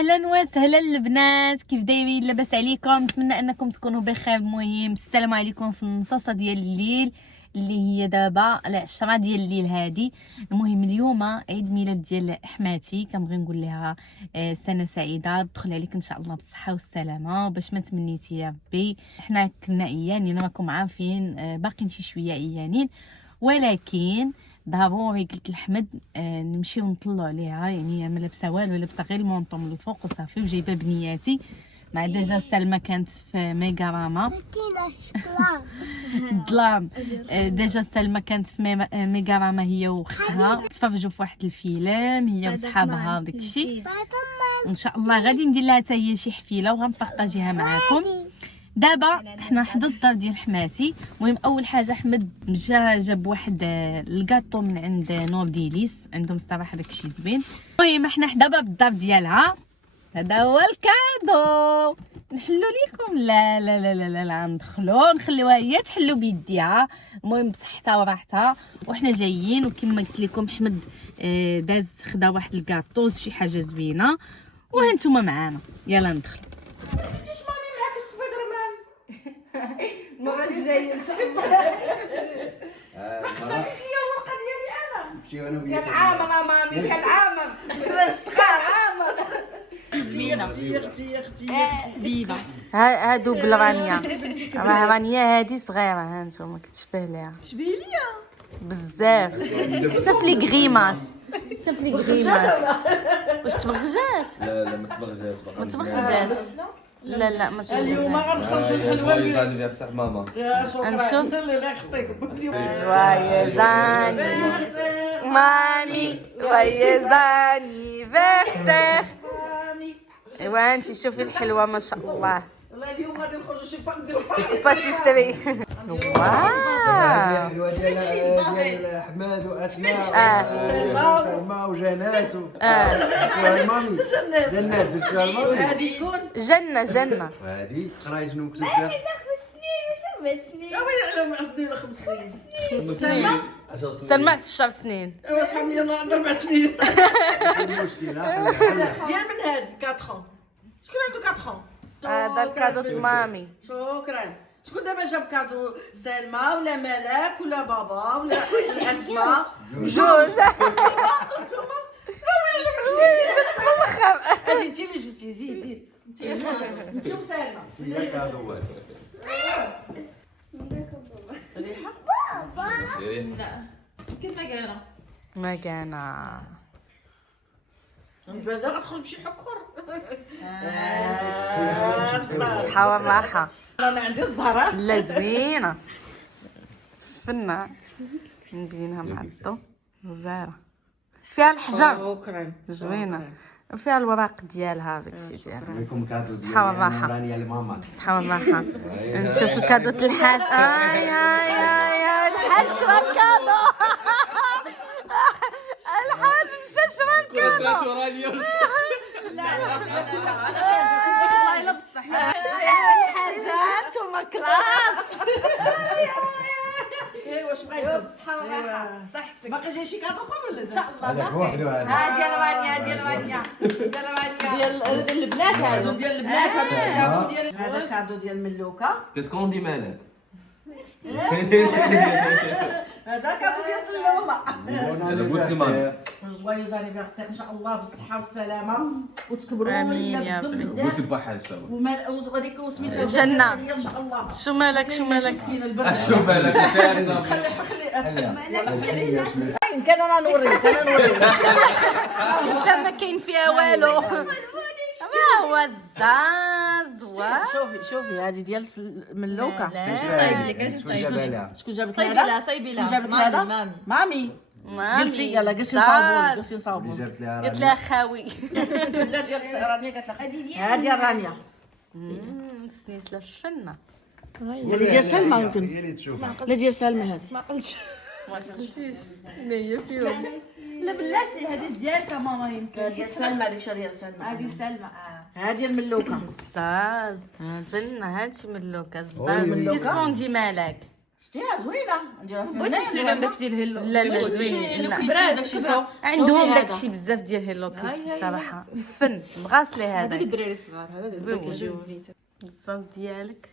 اهلا وسهلا البنات، كيف دايرين؟ لاباس عليكم؟ نتمنى انكم تكونوا بخير. المهم السلام عليكم في النصاصه ديال الليل اللي هي دابا على 10 ديال الليل هادي. المهم اليوم عيد ميلاد ديال حماتي، كنبغي نقول لها سنه سعيده، تدخل عليك ان شاء الله بالصحه والسلامه باش ما تمنيتي يا ربي. حنا كنا ايانين راكم عارفين، باقيين شي شويه ايانين، ولكن ضروري قلت لحمد نمشيو نطلعوا عليها. يعني ما لابسه والو، لابسه غير المونطون من الفوق وصافي، وجايبه بنياتي. مع ديجا سلمى كانت في ميغاراما الظلام. ديجا سلمى كانت في ميغاراما هي واختها، تفرجوا في واحد الفيلم هي وصحابها وداكشي. ان شاء الله غادي ندير لها حتى هي شي حفيله وغنبارطاجيها معكم. دابا حنا حدا الدار ديال حماتي. المهم اول حاجه احمد مشى جاب واحد الكاطو من عند نور ديليس، عندهم صراحه داكشي زوين. المهم حنا حدا باب الدار ديالها، هذا هو الكادو. نحلو ليكم؟ لا لا لا لا لا، ندخلو نخليوها هي تحلو بيديها. المهم بصحتها وراحتها، وحنا جايين. وكما قلت لكم حمد داز خدا واحد الكاطو، شي حاجه زوينه، وهانتوما معانا. يلا ندخل. المره الجايه ان شاء الله ما اختاريش ليا الورقه ديالي انا. نمشيو انا وياك. كالعامر مامي، كالعامر الصغار عامر. اختي بيبا هادو بالرانيا. راه رانيا هادي صغيره، ها نتوما كتشبه ليها. تشبه ليا بزاف، حتى في لي غريماس، حتى في لي غريماس. واش تبغجات؟ لا لا ما تبغجاش. ما تبغجاش. لا لا ما تبغجاش. اليوم غنخرجوا الحلوه انيفرسير ماما. يا شكرا. نشوف. الله يخطيكم. جوايز مامي، جوايز انيفرسير. ايوا انتي شوفي الحلوه ما شاء الله. والله اليوم غادي نخرجوا شي باك نديروا باتيستري. واو الحلوه ديال حماد واسماء وسلمى وجنات مامي جنات. زدتوها المامي. هادي شكون؟ جنة هادي قرايت شنو مكتوب فيها. يا ويلي على 4 سنين ولا 5 سنين. 5 سنين. سلمى 10 سنين. ايوا صحابي يلاه عندها 4 سنين. المشكله ديال من هادي 4 شكون عنده 4 هذا الكادو مامي. شكرا. شكون دابا جاب كادو؟ سلمى ولا ملاك ولا بابا ولا اسماء؟ بجوج. انتوما جاتك بالاخر. اجي انت اللي جبتي. زيد انت وسلمى. هي كادوات. ريحه كيف ما قالنا ما كان مازال غتخرج بشي حكر. صحة وراحة. انا عندي الزهره. لا زوينة فنة، نبينها مع الضو زهرة، فيها الحجر شكرا. زوينة، وفيها الوراق ديالها داكشي ديالها. لكم كادو بالصحة والراحة. راني الماما. بالصحة والراحة. نشوف الكادو د الحاج. اي الحاج شرا الكادو. الحاج مشى شرا الكادو. والله الا بصح الحاجات هما كلاس. واش بغيتي؟ بالصحة والراحة. صحتك. باقي جاي شي كادو اخر ولا ان شاء الله. هذاك وحده هذا. ها ديال رانيا، ديال رانيا، ديال رانيا، ديال البنات هادو ديال البنات. هذا كادو ديال ملوكه. كاسكون دي مالك. هذا كادو ديال سلومه. هذا بوسي ماما. جوايز انيفرسير ان شاء الله بالصحه والسلامه وتكبروا. آمين يا ربي. بوسي بحال شباب. وغاديك وسميتها جنة. ان شاء الله. شو مالك شو مالك؟ مسكينه البرد. شو بالك كارثه. كان انا نوريك انت ما كاين فيها والو. ما هو الزاز. شوفي هذه ديال ملوكه. صايب لك اش شكون جابها لها؟ شكون جابت صايبي هذا؟ لها صايبي شكون لها جابت هذا؟ مامي مامي. مامي جلسي يلا جلسي نصاوبوا جلسي نصاوبوا. اللي جابت لها قلت لها خاوي. لا ديال رانيا قالت لها هذه ديال رانيا. سنيس الفنة. هذه ديال سلمى يمكن. هي اللي تشوفها. لا ديال سلمى هذه. ما قلتش ما قلتيش هي فيهم. لا بلاتي هذه ديالك ماما يمكن ديال سلمى هذه شريه ديال سلمى. هذه سلمى هذه الملوكه. الزاز. زلنا هانتي ملوكة. ملوكة. الزاز كيسكون دي مالك. شتيها زوينه نديرها في بغيتي تشري لهم داكشي ديال هيلو لا لا شتي زوين لو لا. كبرات داكشي سو عندهم داكشي بزاف ديال هيلو كيتي الصراحه فن مغاسلي هذيك هذاك الدراري الصغار هذا زوين. زوين كيجيو وليدات الصوص ديالك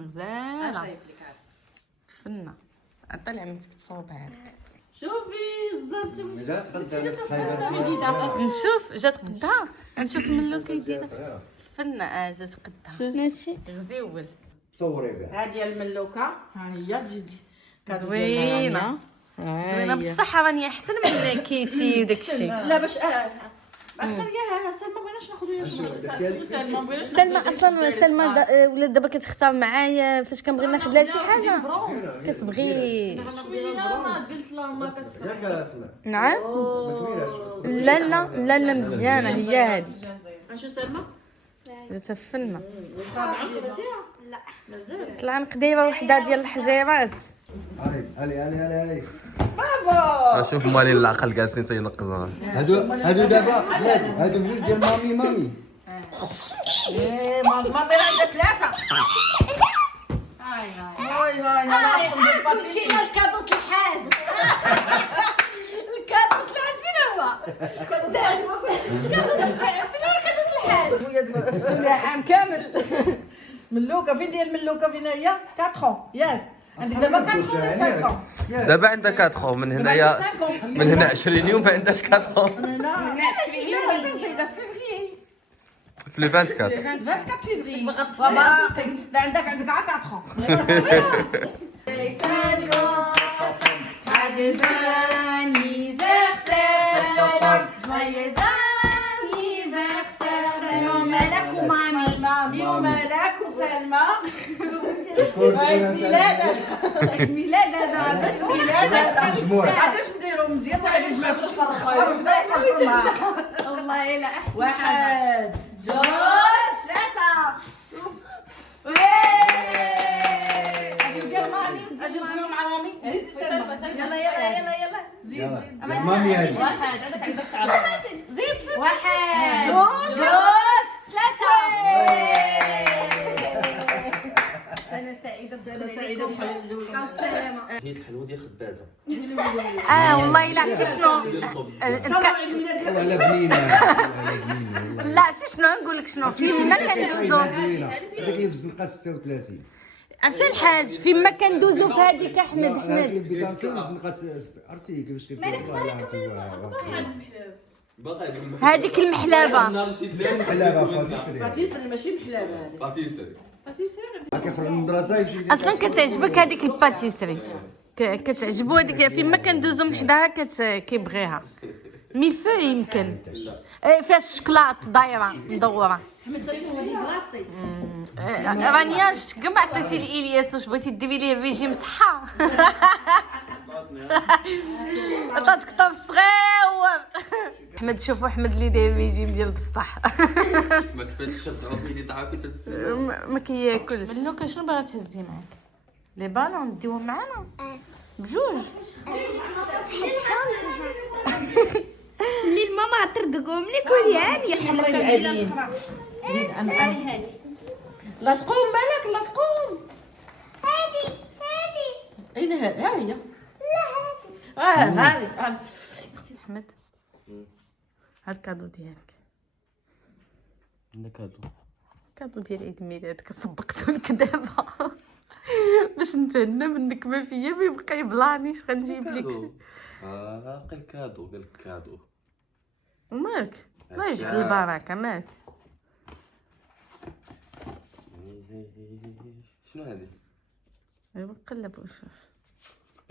غزاله فنه عطي لعمتك تصوبها لك. شوفي الزاز شوفي جات قدام جديده نشوف جات قدها نشوف ملو كيدير فنه جات قدها ماشي غزيول تصوري بها هذه الملوكه ها هي تجي زوينه زوينه بصح راني احسن من كيتي وداكشي لا باش اكثر يا سلمى بغيناش ناخذ سلمى اصلا سلمى ولات دابا كتختار معايا فاش كنبغي ناخذ لها شي حاجه كتبغي قلت لها ما كسر ياك اسماء نعم ما كبيراش لا مزيانه هي هذه شو سلمى جات فنه لا مازال طلع نقديره وحده ديال الحجيرات علي شوف مالين العقل جالسين تينقزوا. هادو دابا لازم هادو بجوج ديال مامي ايه مامي عندها ثلاثه هاي هاي كلشي لا الكادو الحاج الكادو الحاج فين هو شكون داز ما قلتش فين هو الكادو الحاج السنة عام كامل ملوكه فين ديال ملوكه فين هي 4 ياك عندك دابا 4 ولا 5 دابا عندك 4 من هنايا من هنا 20 يوم ما عندهاش 4 لا سيده فيفري في لو 24 24 فيفري باقي لا عندك عا 4 Joyeux anniversaire Joyeux anniversaire سلمى مالك ومامي مامي وملاك وسلمى عيد ميلادك عيد ميلادك عرفتي اش نديرو مزيان ولا نجمعو في شكل اخر والله الا احسن واحد جوج 3 اجي ديال مامي اجي نديرو مع مامي زيد سلمى يلا زيد مامي هادي واحد زيد واحد جوج ثلاثة أنا سعيدة سعيدة بحال والسلامة هي الحلوه ديال خبازه والله إلا عرفتي شنو ولا بنينه لا عرفتي شنو نقول لك شنو فيما كندوزو زوينه هذيك اللي في الزنقه 36 عرفتي الحاج فيما كندوزو في هذيك احمد هذيك احمد البيضانسي والزنقه عرفتي كيفاش باقي هذيك المحلابة حلابه باتيسري ماشي محلابه هذه باتيسري كيخرج من المدرسه يمشي اصلا كتعجبك هذيك الباتيسري كتعجبو هذيك فيما كندوزو من حداها كيبغيها ميلفو يمكن فيها الشكلاط دايره مدوره رانيا شتك ما عطيتي لإلياس واش بغيتي ديري ليه ريجيم صحه عطاتك طرف صغير احمد شوفوا احمد اللي داير ريجيم ديال بصح ما كفاتش تعرفي اللي ضعفي ما كياكلش ملوكه شنو باغا تهزي معاك لي بالون نديوهم معانا بجوج اللي الماما عطردكم لي كل يعني الله العاديين لاصقوم مالك لاصقوم هادي اين هادي ها هي لا هادي هادي احمد هاد الكادو ديالك عندك كادو كادو ديال عيد ميلادك سبقتو لك دابا باش نتهنى منك ما فيا ما يبقى يبلانيش غنجيب لك قال كادو قال كادو مالك الله يجعل البركه مالك شنو هذه ايوا قلب وشوف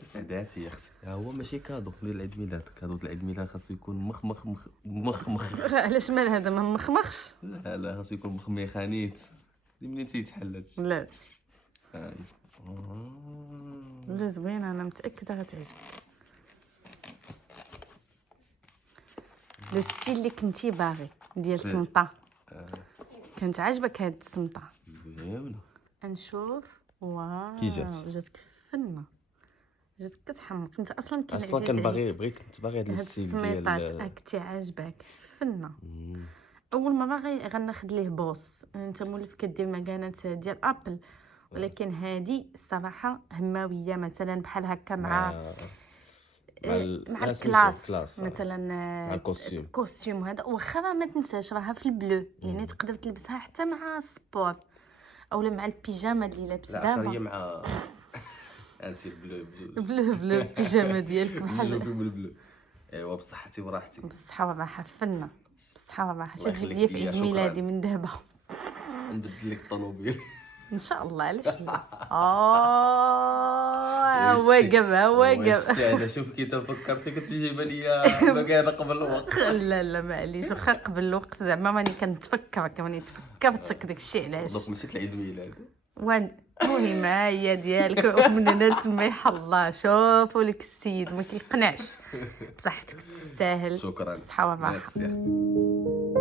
سعداتي يا اختي هو ماشي كادو ديال العيد ميلاد كادو ديال العيد ميلاد خاصو يكون مخ علاش مال هذا ما مخمخش لا خاصو يكون مخميخانيت منين تيتحلت لا هاي لا زوينه انا متاكده غتعجبك لو ستيل اللي كنتي باغي ديال السمطه كانت عاجبك هاد السمطه زوينه نشوف واو كي جات؟ جاتك فنه جاتك كتحمق انت اصلا كان اصلا كان كنت باغي هاد هاد الستيل السميطات ديال كنتي عاجبك فنه اول مره غناخذ ليه بوس انت مولف كدير مكانات ديال ابل ولكن هذه الصراحه هماويه مثلا بحال هكا مع مع الكلاس مثلا مع الكوستيم. الكوستيم هذا، واخا ما تنساش راها في البلو، يعني تقدر تلبسها حتى مع السبور اولا مع البيجامه اللي لابس لا دابا. هي مع انت البلو بلو البيجامه ديالك بحال بلو. ايوا بصحتي وراحتي. بالصحه والراحه فنه، بالصحه والراحه. الله تجيب يخليك لي في ليا، عيد شكراً. ميلادي من دابا نبدل لك الطوموبيل. ان شاء الله. علاش لا؟ واقف انا شوف كي تنفكر فيك تجيب ليا مكانه قبل الوقت. لا معليش، واخا قبل الوقت زعما ماني كنتفكرك، ماني تفكرت داك الشيء. علاش دوك مشيت لعيد الميلاد. المهم هي ديالك ومن هنا تسميح الله. شوفوا لك السيد ما كيقنعش، بصحتك تستاهل. شكرا. بالصحه والراحه. ميرسي.